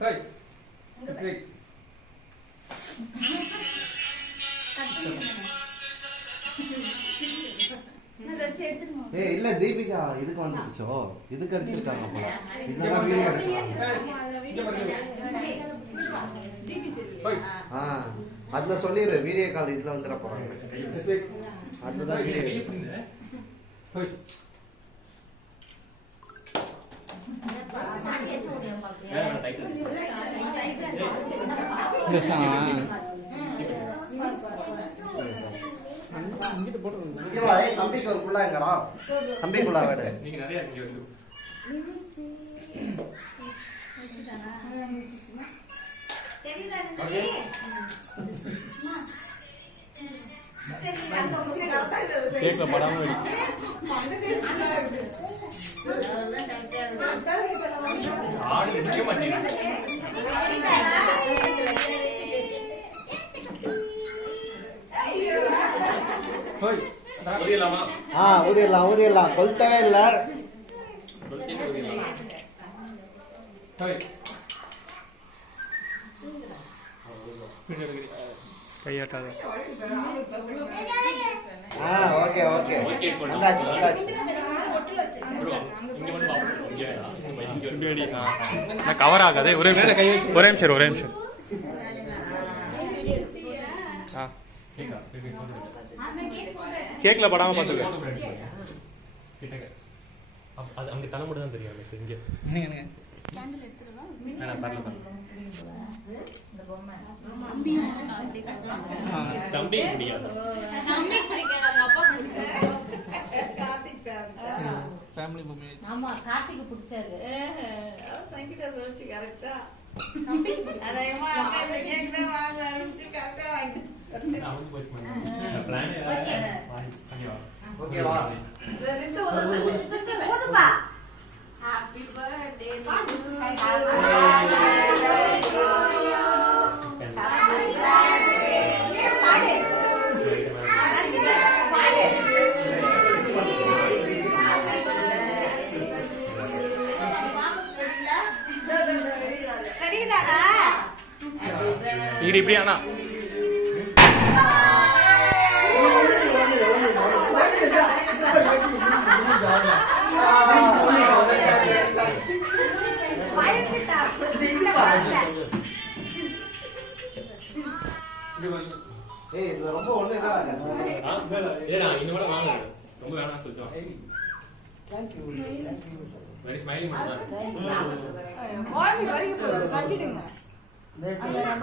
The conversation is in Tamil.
ஏய் இல்ல தீபிகா இதுக்கு வந்துடுச்சோ இதுக்கு அடிச்சிருக்காங்க போல இதெல்லாம் வீடியோ அதுல சொல்லிரு வீடியோ கால் இதுல வந்துட போறாங்க அதுதான் வீடியோ தம்பிக்கு ஒரு குள்ளா எங்கடா தம்பி குள்ளா வேடு நீங்க நிறைய இங்க வந்து கேக்ல படாம வெடி ஆடு நிக்க மாட்டேங்குது ஊதிடலாம் கொளுத்தவே இல்ல கையாட்டாத ஓகே ஓகே வந்தாச்சு வந்தாச்சு கவர் ஆகாதே ஒரே நிமிஷம் ஒரே நிமிஷம் கேக்ல படாம பாத்துக்க அது அங்க தலை மட்டும் தான் தெரியும் இங்க என்னங்க கேண்டில் எடுத்துறவா நான் பரல இந்த பொம்மை தம்பி முடியாது தம்பி பிடிக்காத அப்பா பிடிக்காது கார்த்திக் ஃபேமிலி பொம்மை ஆமா கார்த்திக் பிடிச்சாரு சங்கீதா சொல்லுச்சு கரெக்ட்டா தம்பி அடேமா அம்மா இந்த கேக் தான் வாங்க ஆரம்பிச்சு கரெக்ட்டா வாங்கி நான் போய் பண்ணேன் பிளான் பண்ணியா ஓகேவா ரெண்டு ஓதுப்பா ஹேப்பி பர்த்டே டு யூ இது இப்படி ஆனா ஏய் இது ரொம்ப ஒண்ணு இல்லடா இந்த கூட வாங்க ரொம்ப வேணாம் சொல்றோம் थैंक यू வெரி ஸ்மைலிங் பண்ணுங்க வாங்க வரி கட்டிடுங்க